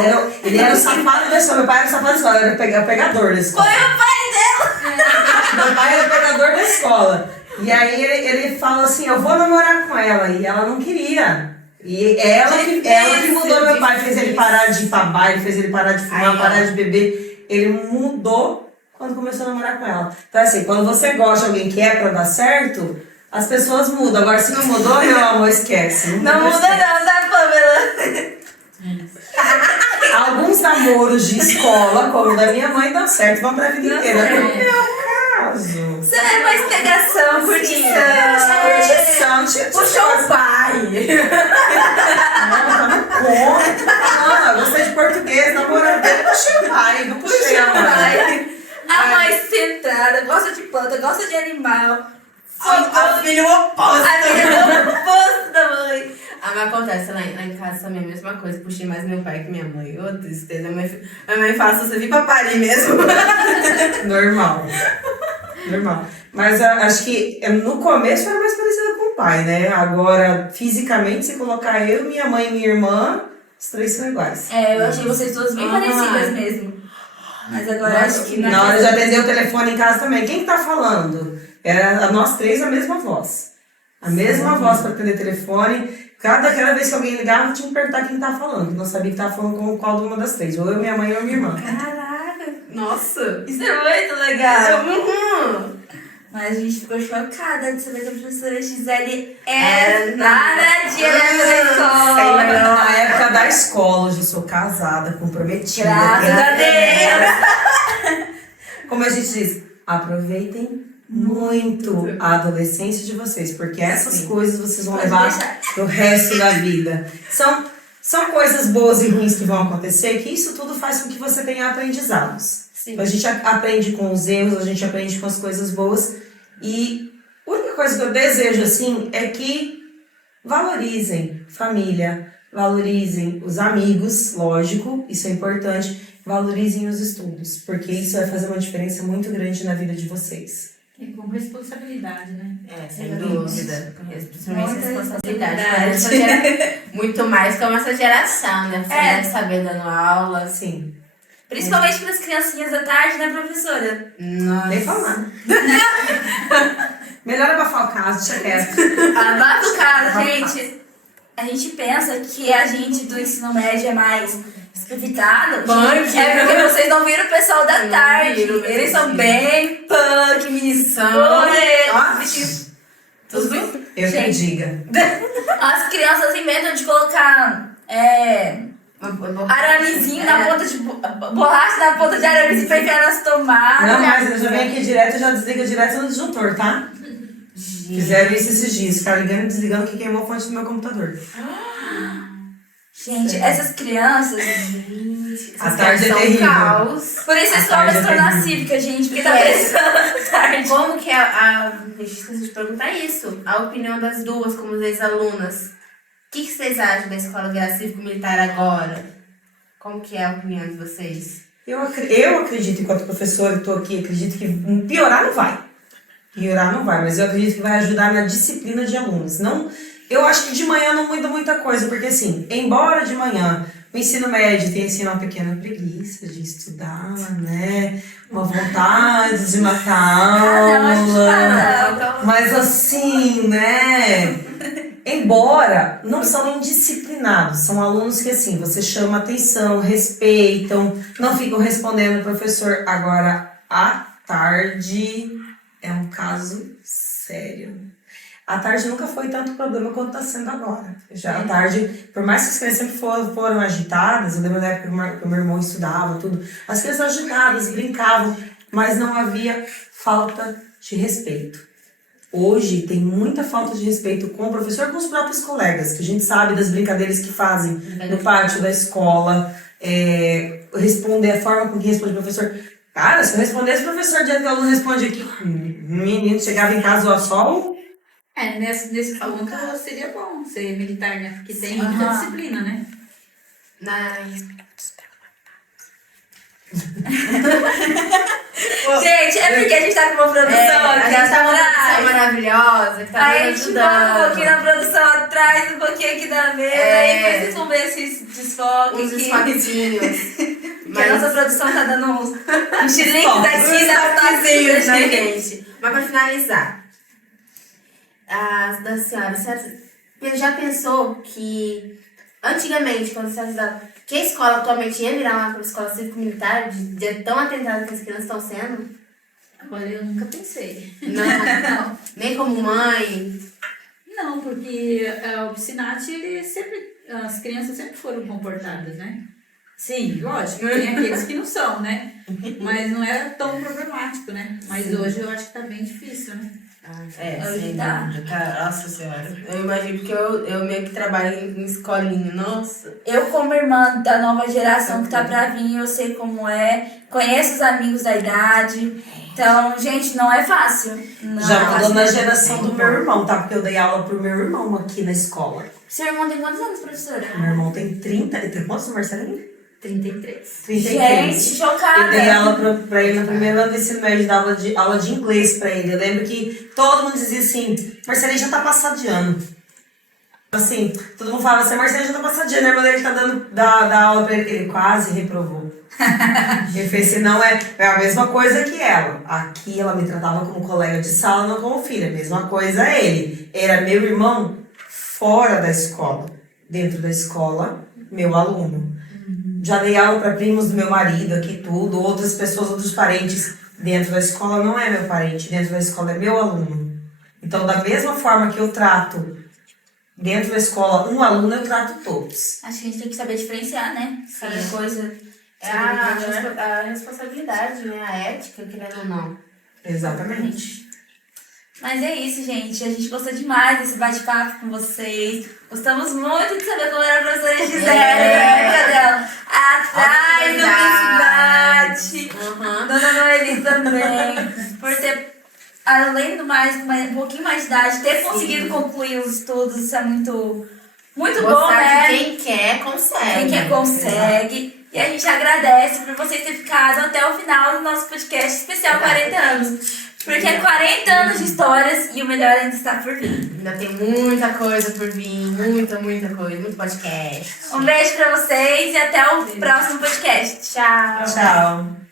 era o safado da escola. Meu pai era o safado da escola, ele era o pegador da escola. Foi o pai dela! Meu pai era o pegador da escola. E aí ele falou assim, eu vou namorar com ela. E ela não queria. E ela que mudou meu pai. Fez ele parar de ir pra baile, fez ele parar de fumar, Aí, ó. parar de beber. Ele mudou quando começou a namorar com ela. Então assim, quando você gosta de alguém que é pra dar certo, as pessoas mudam. Agora se não mudou, meu amor, esquece. Não muda não, tá, Pamela? Alguns namoros de escola, como o da minha mãe, dão certo, vão pra vida inteira. certo. No meu caso. Você é mais pegação, Curtição, curtição. Puxou o pai. Não, eu gostei de português, namoradeira, puxei o pai, não puxei Puxou a o mãe. pai. A mãe centrada, gosta de planta, gosta de animal. A filha oposta. A minha é o oposto da mãe. Ah, mas acontece lá em casa também a mesma coisa. Puxei mais meu pai que minha mãe. Ô, tristeza. Minha mãe fala, se você vir pra parir mesmo. Normal. Mas acho que no começo era mais parecida com o pai, né? Agora, fisicamente, se colocar eu, minha mãe e minha irmã, os três são iguais. É, eu achei vocês duas bem Ah. parecidas mesmo. Mas agora acho que Na hora de atender o telefone em casa também. Quem que tá falando? Era nós três a mesma voz. A mesma voz para atender telefone. Cada vez que alguém ligava, tinha que perguntar quem tava falando. Que não sabia que tava falando com qual de uma das três. Ou eu, minha mãe ou minha irmã. Caraca, Nossa. isso é muito legal. Uhum. Mas a gente ficou chocada de saber que a professora Gisele É é naradinha da escola. Na época da escola, hoje eu sou casada, comprometida. Graças a Deus. Como a gente diz, aproveitem muito a adolescência de vocês, porque essas coisas vocês vão Pode levar deixar. pro resto da vida. São coisas boas e ruins que vão acontecer, que isso tudo faz com que você tenha aprendizados. Sim. A gente aprende com os erros, a gente aprende com as coisas boas. E a única coisa que eu desejo, assim, é que valorizem família, valorizem os amigos, lógico, isso é importante. valorizem os estudos, porque isso vai fazer uma diferença muito grande na vida de vocês. E com responsabilidade, né? Sem dúvida. Principalmente Muita responsabilidade. responsabilidade. Muito mais como essa geração, né? Você É. deve saber dando aula. Sim, Principalmente para as criancinhas da tarde, né, professora? Nossa. nem falar. Melhor abafar o caso, deixa quieto. Abafa o caso, gente. A gente pensa que a gente do ensino médio é mais espevitado. Punk. É porque vocês não viram o pessoal da Não tarde. viram, mas Eles são sim. bem punk, missão. Nossa. Tudo bem? Eu que Gente. diga. As crianças inventam de colocar aramezinho na ponta de borracha na ponta de aramezinho pra enfiar nas tomadas. Não, mas eu já venho aqui direto e já desliga direto no disjuntor, tá? Fizeram isso esses dias, ficaram ligando e desligando que queimou a fonte do meu computador. Gente, essas crianças. A tarde é são terrível. caos. Por isso a A escola tarde se é tornar terrível. cívica, gente, porque tá precisando da tarde. Como que a esqueci de perguntar isso? A opinião das duas como ex-alunas. O que vocês acham da escola virar cívico-militar agora? Como que é a opinião de vocês? Eu acredito, enquanto professora, eu tô aqui, acredito que piorar não vai. Piorar não vai, mas eu acredito que vai ajudar na disciplina de alunos. Não, eu acho que de manhã não muda muita coisa, porque assim, embora de manhã o ensino médio tenha assim, uma pequena preguiça de estudar, né? Uma vontade de matar a aula. Mas assim, né? Embora não são indisciplinados, são alunos que assim, você chama atenção, respeitam, não ficam respondendo o professor. Agora, à tarde é um caso sério. A tarde nunca foi tanto problema quanto está sendo agora. Já à tarde, por mais que as crianças sempre foram agitadas, eu lembro da época que o meu irmão estudava, tudo, as crianças agitadas, brincavam, mas não havia falta de respeito. Hoje tem muita falta de respeito com o professor e com os próprios colegas, que a gente sabe das brincadeiras que fazem no pátio da escola, responder a forma com que responde o professor. Cara, se eu respondesse o professor diante que o aluno responde aqui, menino chegava em casa ao sol. Nesse ponto seria bom ser militar, né? Porque tem muita disciplina, né? Gente, é porque a gente tá com uma produção A aqui gente tá uma atrás. produção maravilhosa, que tá Aí a nos gente bota um ajudando. pouquinho na produção atrás, um pouquinho aqui na mesa, aí vocês vão ver esses desfoques Uns aqui. desfoquezinhos. Que a nossa produção tá dando uns chilinhos aqui na Desfoquezinhos, fazenda, né, gente. gente? Mas pra finalizar, da senhora já pensou que antigamente, quando você ajudava, que a escola atualmente ia virar uma escola cívico-militar, de tão atentada que as crianças estão sendo? Olha, eu nunca pensei. Não, nem como mãe. Não, porque o Piscinati, as crianças sempre foram comportadas, né? Sim, lógico, tem aqueles que não são, né? Mas não era tão problemático, né? Mas hoje eu acho que tá bem difícil, né? Hoje sem tá. dúvida, cara. Nossa senhora. Eu imagino porque eu meio que trabalho em escolinha, nossa. Eu, como irmã da nova geração que tá pra vir, eu sei como é, conheço os amigos da idade. Então, gente, não é fácil. Não Já é mudou fácil. na geração do meu irmão, tá? Porque eu dei aula pro meu irmão aqui na escola. Seu irmão tem quantos anos, professora? Meu irmão tem 30. Ele tem quantos, Marcelinho? 33. 33. Gente, chocada. Eu dei aula pra ele no primeiro ano do ensino médio, dava aula de inglês pra ele. Eu lembro que todo mundo dizia assim, Marcelinho já tá passado de ano. Assim, todo mundo falava assim, Marcelinho já tá passado de ano, a irmã dele tá dá aula pra ele. Ele quase reprovou. Ele fez assim, não é a mesma coisa que ela. Aqui ela me tratava como colega de sala, não como filha. A mesma coisa é ele. Era meu irmão fora da escola. Dentro da escola, meu aluno. Já dei aula para primos do meu marido aqui, tudo, outras pessoas, outros parentes. Dentro da escola não é meu parente, dentro da escola é meu aluno. Então, da mesma forma que eu trato dentro da escola um aluno, eu trato todos. Acho que a gente tem que saber diferenciar, né? Cada coisa. É a responsabilidade, né? A ética, querendo ou não. Exatamente. Mas é isso, gente. A gente gostou demais desse bate-papo com vocês. Gostamos muito de saber como era a professora Gisele, né, dela? Atrás do Piscinati. Dona Noeli também. Por ter, além do mais, um pouquinho mais de idade, ter conseguido concluir os estudos. Isso é muito bom, Mostrar né? que quem quer, consegue. Quem quer consegue. E a gente agradece por vocês terem ficado até o final do nosso podcast especial 40 anos. Porque é 40 anos de histórias e o melhor ainda está por vir. Ainda tem muita coisa por vir, muita coisa, muito podcast. Um beijo pra vocês e até o próximo podcast. Tchau! Tchau.